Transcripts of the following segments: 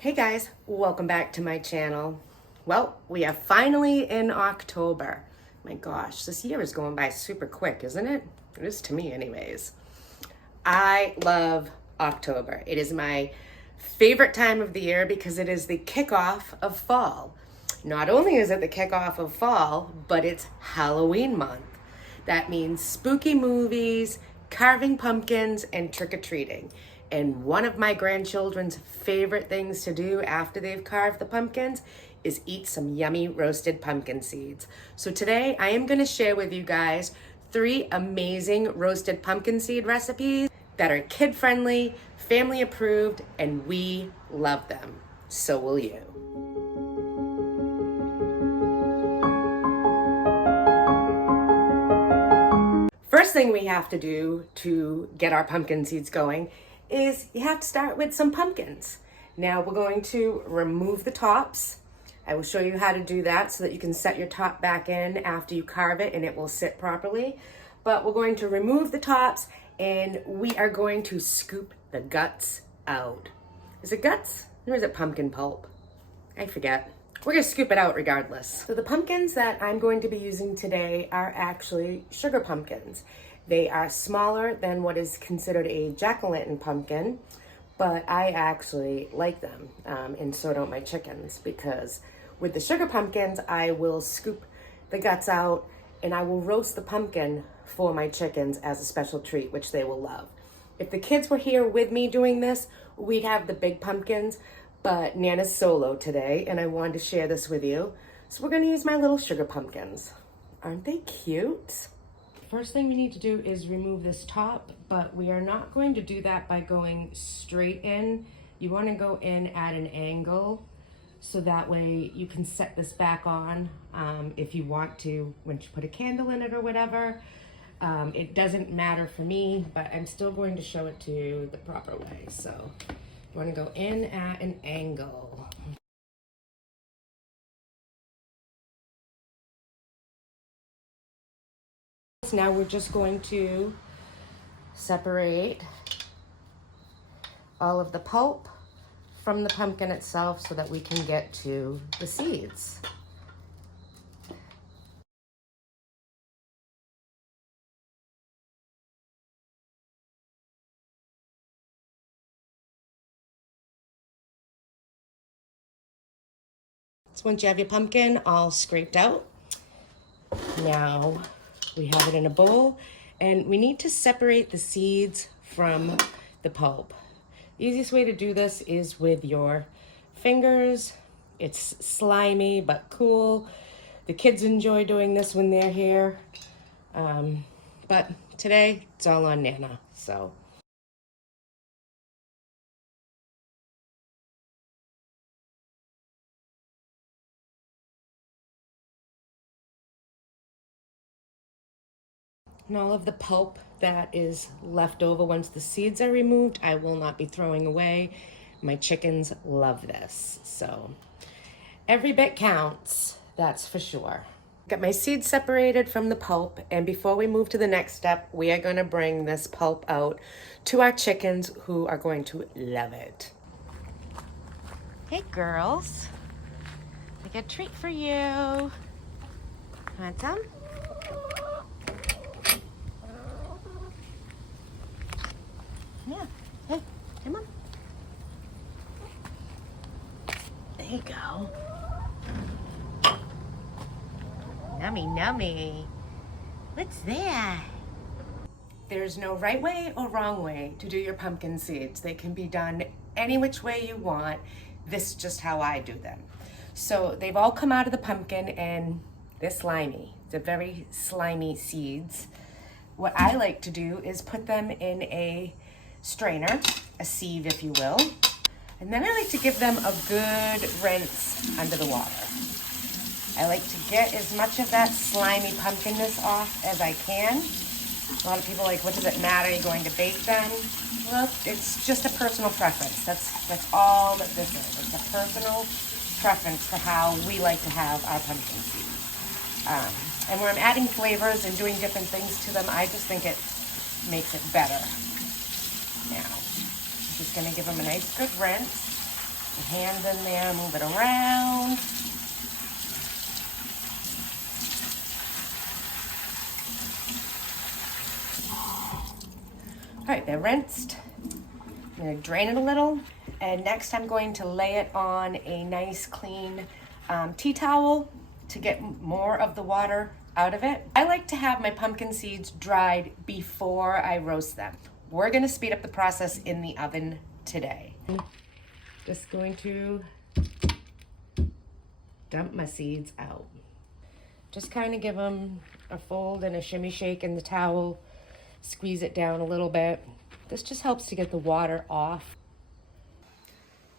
Hey guys, welcome back to my channel. Well, we are finally in October. My gosh, this year is going by super quick, isn't it? It is to me anyways. I love October. It is my favorite time of the year because it is the kickoff of fall. Not only is it the kickoff of fall, but it's Halloween month. That means spooky movies, carving pumpkins, and trick-or-treating. And one of my grandchildren's favorite things to do after they've carved the pumpkins is eat some yummy roasted pumpkin seeds. So today I am going to share with you guys 3 amazing roasted pumpkin seed recipes that are kid-friendly, family-approved, and we love them. So will you. First thing we have to do to get our pumpkin seeds going is you have to start with some pumpkins. Now we're going to remove the tops. I will show you how to do that so that you can set your top back in after you carve it and it will sit properly. But we're going to remove the tops and we are going to scoop the guts out. Is it guts or is it pumpkin pulp? I forget. We're gonna scoop it out regardless. So the pumpkins that I'm going to be using today are actually sugar pumpkins. They are smaller than what is considered a jack-o'-lantern pumpkin, but I actually like them, and so don't my chickens, because with the sugar pumpkins, I will scoop the guts out and I will roast the pumpkin for my chickens as a special treat, which they will love. If the kids were here with me doing this, we'd have the big pumpkins, but Nana's solo today, and I wanted to share this with you. So we're gonna use my little sugar pumpkins. Aren't they cute? First thing we need to do is remove this top, but we are not going to do that by going straight in. You wanna go in at an angle, so that way you can set this back on if you want to, when you put a candle in it or whatever. It doesn't matter for me, but I'm still going to show it to you the proper way. So you wanna go in at an angle. Now we're just going to separate all of the pulp from the pumpkin itself so that we can get to the seeds. So once you have your pumpkin all scraped out, now we have it in a bowl and we need to separate the seeds from the pulp. The easiest way to do this is with your fingers. It's slimy but cool. The kids enjoy doing this when they're here. But today it's all on Nana, so. And all of the pulp that is left over once the seeds are removed, I will not be throwing away. My chickens love this, so every bit counts, that's for sure. Got my seeds separated from the pulp, and before we move to the next step, we are gonna bring this pulp out to our chickens who are going to love it. Hey girls, I got a treat for you. Want some? Yeah, hey, come on. There you go. Nummy, nummy. What's that? There's no right way or wrong way to do your pumpkin seeds. They can be done any which way you want. This is just how I do them. So they've all come out of the pumpkin and they're slimy. They're very slimy seeds. What I like to do is put them in a strainer, a sieve if you will, and then I like to give them a good rinse under the water. I like to get as much of that slimy pumpkinness off as I can. A lot of people are like, what does it matter? Are you going to bake them? Well, it's just a personal preference. That's all that this is. It's a personal preference for how we like to have our pumpkin seeds. And when I'm adding flavors and doing different things to them, I just think it makes it better. Now, I'm just gonna give them a nice good rinse. Hands in there, move it around. All right, they're rinsed. I'm gonna drain it a little. And next I'm going to lay it on a nice clean tea towel to get more of the water out of it. I like to have my pumpkin seeds dried before I roast them. We're gonna speed up the process in the oven today. Just going to dump my seeds out. Just kind of give them a fold and a shimmy shake in the towel, squeeze it down a little bit. This just helps to get the water off.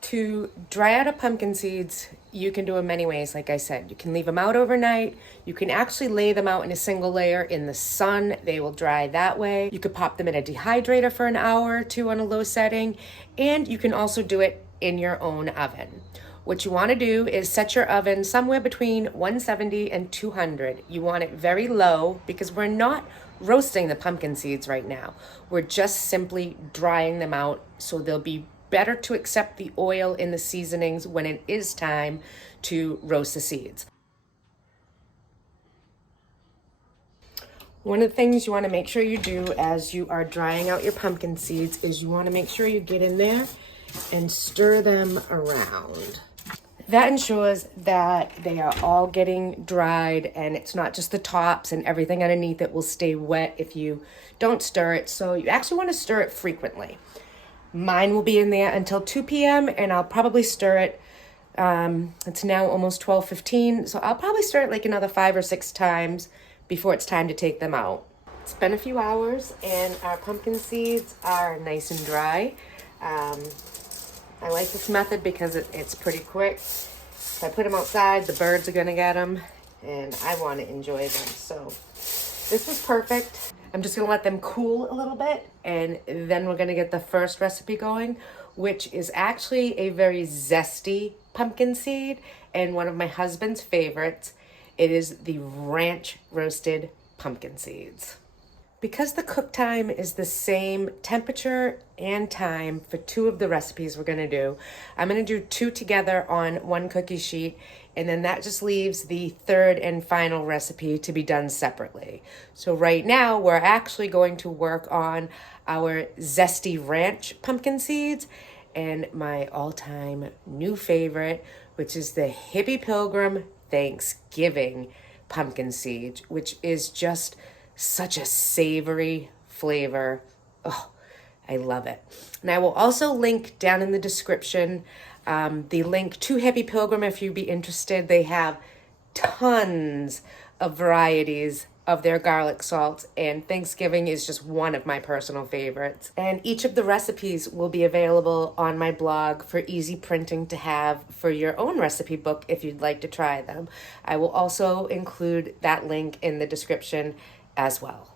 To dry out a pumpkin seeds, you can do them many ways. Like I said, you can leave them out overnight. You can actually lay them out in a single layer in the sun. They will dry that way. You could pop them in a dehydrator for an hour or two on a low setting, and you can also do it in your own oven. What you want to do is set your oven somewhere between 170 and 200. You want it very low because we're not roasting the pumpkin seeds right now. We're just simply drying them out so they'll be better to accept the oil in the seasonings when it is time to roast the seeds. One of the things you want to make sure you do as you are drying out your pumpkin seeds is you want to make sure you get in there and stir them around. That ensures that they are all getting dried and it's not just the tops, and everything underneath it will stay wet if you don't stir it. So you actually want to stir it frequently. Mine will be in there until 2 p.m. and I'll probably stir it. It's now almost 12:15, so I'll probably stir it like another 5 or 6 times before it's time to take them out. It's been a few hours and our pumpkin seeds are nice and dry. I like this method because it's pretty quick. If I put them outside, the birds are gonna get them and I want to enjoy them. So this was perfect. I'm just gonna let them cool a little bit and then we're gonna get the first recipe going, which is actually a very zesty pumpkin seed and one of my husband's favorites. It is the ranch roasted pumpkin seeds. Because the cook time is the same temperature and time for 2 of the recipes we're gonna do, I'm gonna do 2 together on 1 cookie sheet, and then that just leaves the 3rd and final recipe to be done separately. So right now, we're actually going to work on our Zesty Ranch pumpkin seeds and my all-time new favorite, which is the Hippie Pilgrim Thanksgiving pumpkin seed, which is just such a savory flavor. Oh, I love it. And I will also link down in the description the link to Hippie Pilgrim if you'd be interested. They have tons of varieties of their garlic salts, and Thanksgiving is just one of my personal favorites. And each of the recipes will be available on my blog for easy printing to have for your own recipe book if you'd like to try them. I will also include that link in the description as well.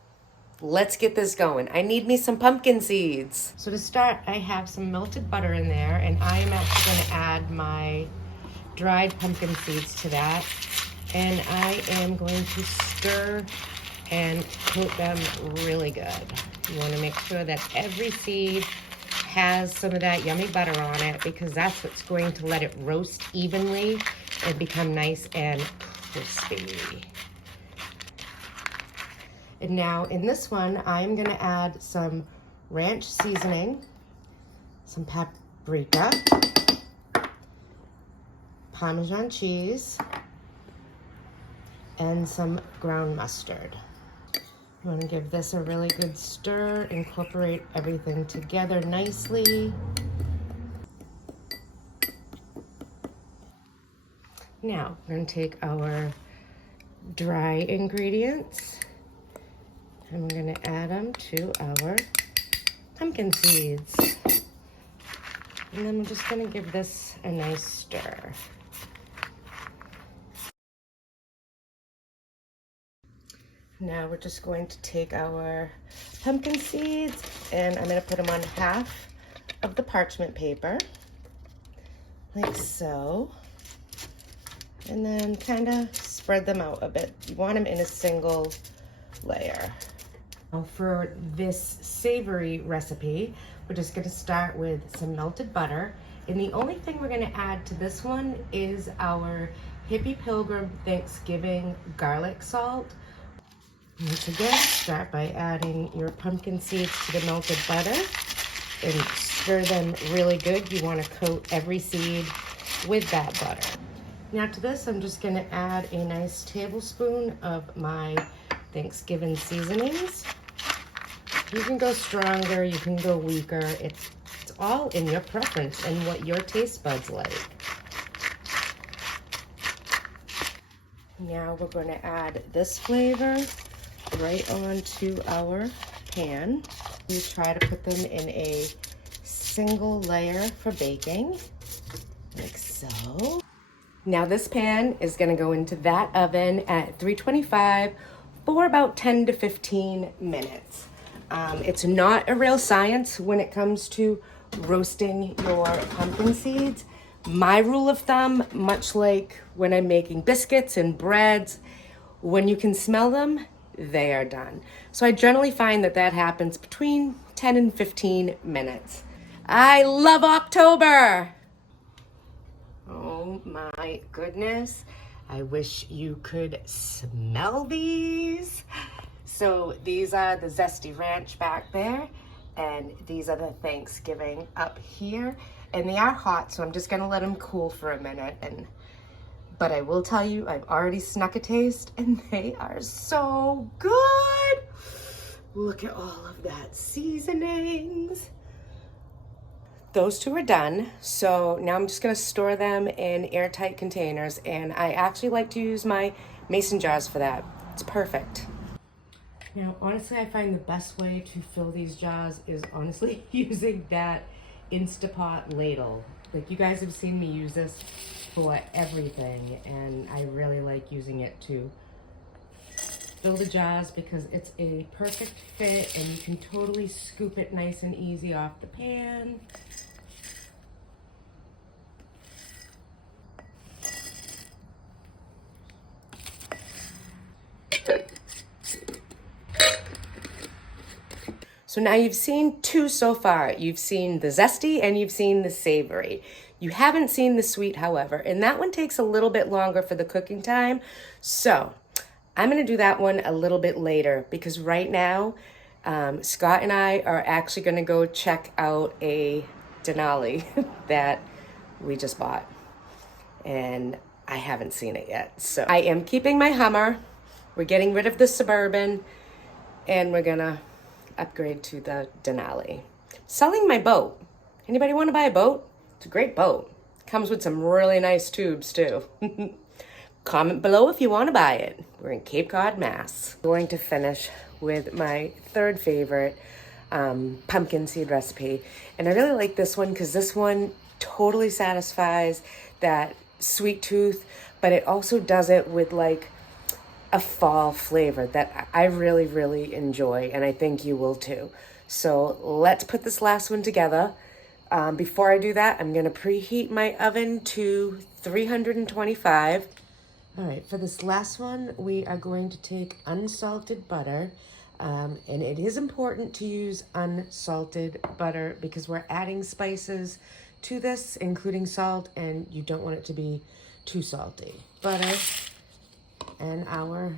Let's get this going. I need me some pumpkin seeds. So to start, I have some melted butter in there, and I am actually going to add my dried pumpkin seeds to that. And I am going to stir and coat them really good. You want to make sure that every seed has some of that yummy butter on it, because that's what's going to let it roast evenly and become nice and crispy. And now in this one, I'm gonna add some ranch seasoning, some paprika, Parmesan cheese, and some ground mustard. You wanna give this a really good stir, incorporate everything together nicely. Now, we're gonna take our dry ingredients and we're gonna add them to our pumpkin seeds. And then we're just gonna give this a nice stir. Now we're just going to take our pumpkin seeds and I'm gonna put them on half of the parchment paper, like so. And then kind of spread them out a bit. You want them in a single layer. Now for this savory recipe, we're just gonna start with some melted butter And the only thing we're gonna add to this one is our Hippie Pilgrim Thanksgiving garlic salt. Once again, start by adding your pumpkin seeds to the melted butter and stir them really good. You wanna coat every seed with that butter. Now to this, I'm just gonna add a nice tablespoon of my Thanksgiving seasonings. You can go stronger, you can go weaker. It's all in your preference and what your taste buds like. Now we're going to add this flavor right onto our pan. We try to put them in a single layer for baking, like so. Now this pan is going to go into that oven at 325 for about 10 to 15 minutes. It's not a real science when it comes to roasting your pumpkin seeds. My rule of thumb, much like when I'm making biscuits and breads, when you can smell them, they are done. So I generally find that that happens between 10 and 15 minutes. I love October. Oh my goodness. I wish you could smell these. So these are the Zesty Ranch back there, and these are the Thanksgiving up here. And they are hot, so I'm just gonna let them cool for a minute. But I will tell you, I've already snuck a taste, and they are so good. Look at all of that seasonings. Those two are done, so now I'm just gonna store them in airtight containers, and I actually like to use my mason jars for that. It's perfect. Now, honestly, I find the best way to fill these jars is honestly using that Instapot ladle. Like, you guys have seen me use this for everything, and I really like using it to fill the jars because it's a perfect fit and you can totally scoop it nice and easy off the pan. So now you've seen two so far. You've seen the Zesty and you've seen the Savory. You haven't seen the sweet, however, and that one takes a little bit longer for the cooking time. So I'm gonna do that one a little bit later because right now, Scott and I are actually gonna go check out a Denali that we just bought, and I haven't seen it yet. So I am keeping my Hummer. We're getting rid of the Suburban, and we're gonna upgrade to the Denali. Selling my boat. Anybody want to buy a boat? It's a great boat. Comes with some really nice tubes too. Comment below if you want to buy it. We're in Cape Cod, Mass. I'm going to finish with my third favorite pumpkin seed recipe. And I really like this one because this one totally satisfies that sweet tooth, but it also does it with like a fall flavor that I really, really enjoy, and I think you will too. So let's put this last one together. Before I do that, I'm gonna preheat my oven to 325. All right, for this last one, we are going to take unsalted butter, and it is important to use unsalted butter because we're adding spices to this, including salt, and you don't want it to be too salty. Butter and our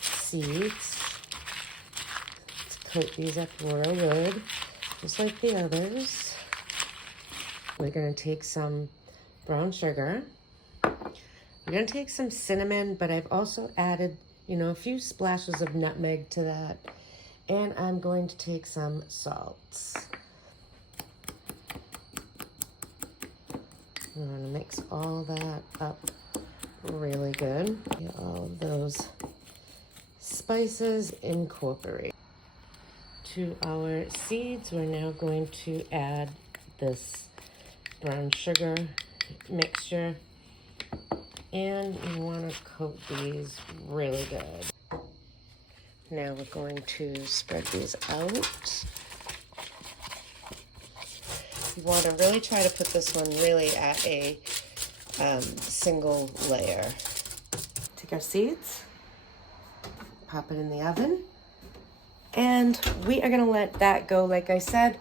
seeds. Let's coat these up real good, just like the others. We're gonna take some brown sugar. We're gonna take some cinnamon, but I've also added, a few splashes of nutmeg to that. And I'm going to take some salts. I'm gonna mix all that up really good. Get all of those spices incorporate. To our seeds, we're now going to add this brown sugar mixture, and you want to coat these really good. Now we're going to spread these out. You want to really try to put this one really at a single layer. Take our seeds, pop it in the oven, and we are gonna let that go, like I said,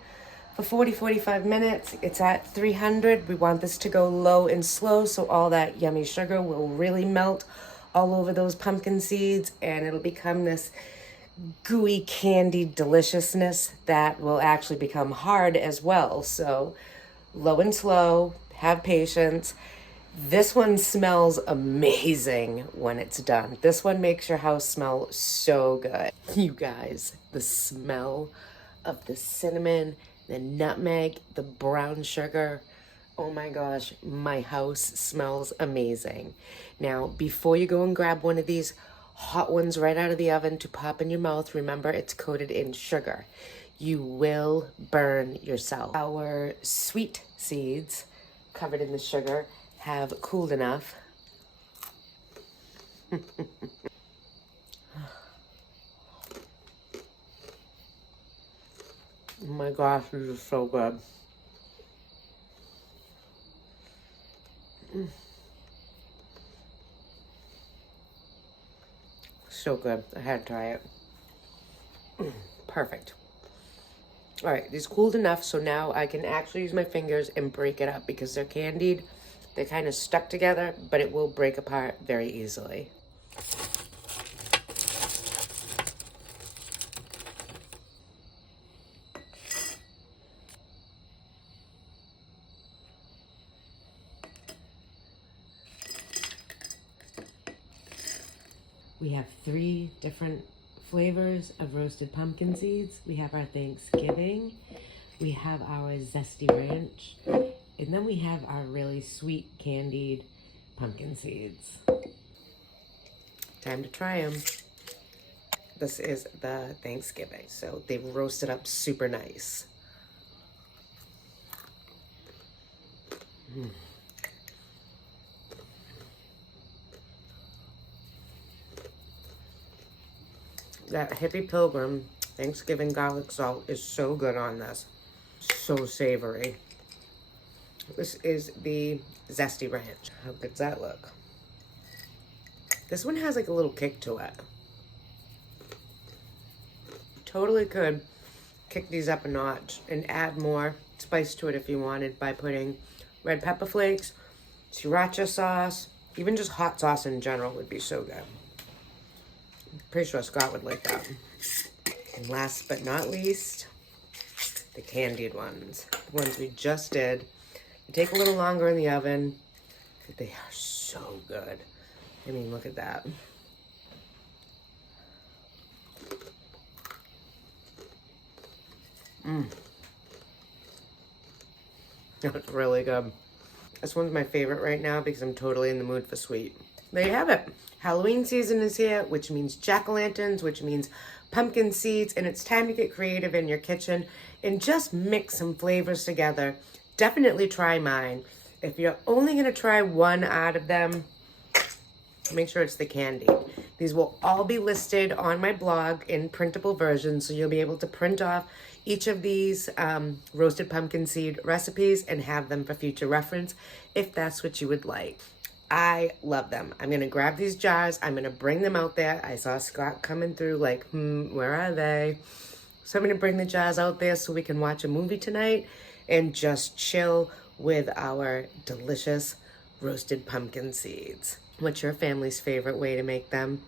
for 40-45 minutes. It's at 300. We want this to go low and slow so all that yummy sugar will really melt all over those pumpkin seeds, and it'll become this gooey candied deliciousness that will actually become hard as well. So low and slow, have patience. This one smells amazing when it's done. This one makes your house smell so good. You guys, the smell of the cinnamon, the nutmeg, the brown sugar. Oh my gosh, my house smells amazing. Now, before you go and grab one of these hot ones right out of the oven to pop in your mouth, remember it's coated in sugar. You will burn yourself. Our sweet seeds covered in the sugar have cooled enough. Oh my gosh, this is so good. So good. I had to try it. Perfect. All right, these cooled enough so now I can actually use my fingers and break it up because they're candied. They're kind of stuck together, but it will break apart very easily. We have 3 different flavors of roasted pumpkin seeds. We have our Thanksgiving, we have our Zesty Ranch, and then we have our really sweet candied pumpkin seeds. Time to try them. This is the Thanksgiving, so they've roasted up super nice. That Hippie Pilgrim Thanksgiving garlic salt is so good on this. So savory. This is the Zesty Ranch. How good does that look? This one has like a little kick to it. Totally could kick these up a notch and add more spice to it if you wanted by putting red pepper flakes, sriracha sauce, even just hot sauce in general would be so good. Pretty sure Scott would like that. And last but not least, the candied ones. The ones we just did. They take a little longer in the oven, but they are so good. I mean, look at that. That's really good. This one's my favorite right now because I'm totally in the mood for sweet. There you have it. Halloween season is here, which means jack-o'-lanterns, which means pumpkin seeds, and it's time to get creative in your kitchen and just mix some flavors together. Definitely try mine. If you're only going to try one out of them, make sure it's the candy. These will all be listed on my blog in printable versions, so you'll be able to print off each of these roasted pumpkin seed recipes and have them for future reference if that's what you would like. I love them. I'm going to grab these jars. I'm going to bring them out there. I saw Scott coming through like, where are they? So I'm going to bring the jars out there so we can watch a movie tonight and just chill with our delicious roasted pumpkin seeds. What's your family's favorite way to make them?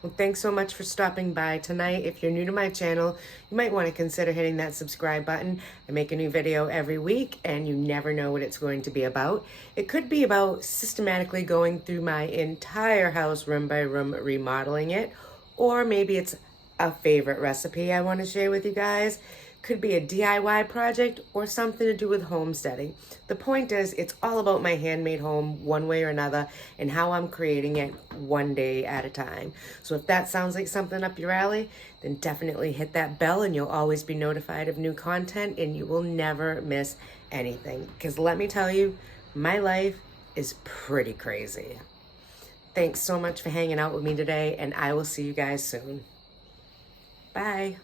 Well, thanks so much for stopping by tonight. If you're new to my channel, you might want to consider hitting that subscribe button. I make a new video every week, and you never know what it's going to be about. It could be about systematically going through my entire house room by room, remodeling it, or maybe it's a favorite recipe I want to share with you guys. Could be a DIY project or something to do with homesteading. The point is, it's all about my handmade home one way or another and how I'm creating it one day at a time. So if that sounds like something up your alley, then definitely hit that bell and you'll always be notified of new content and you will never miss anything. Because let me tell you, my life is pretty crazy. Thanks so much for hanging out with me today, and I will see you guys soon. Bye.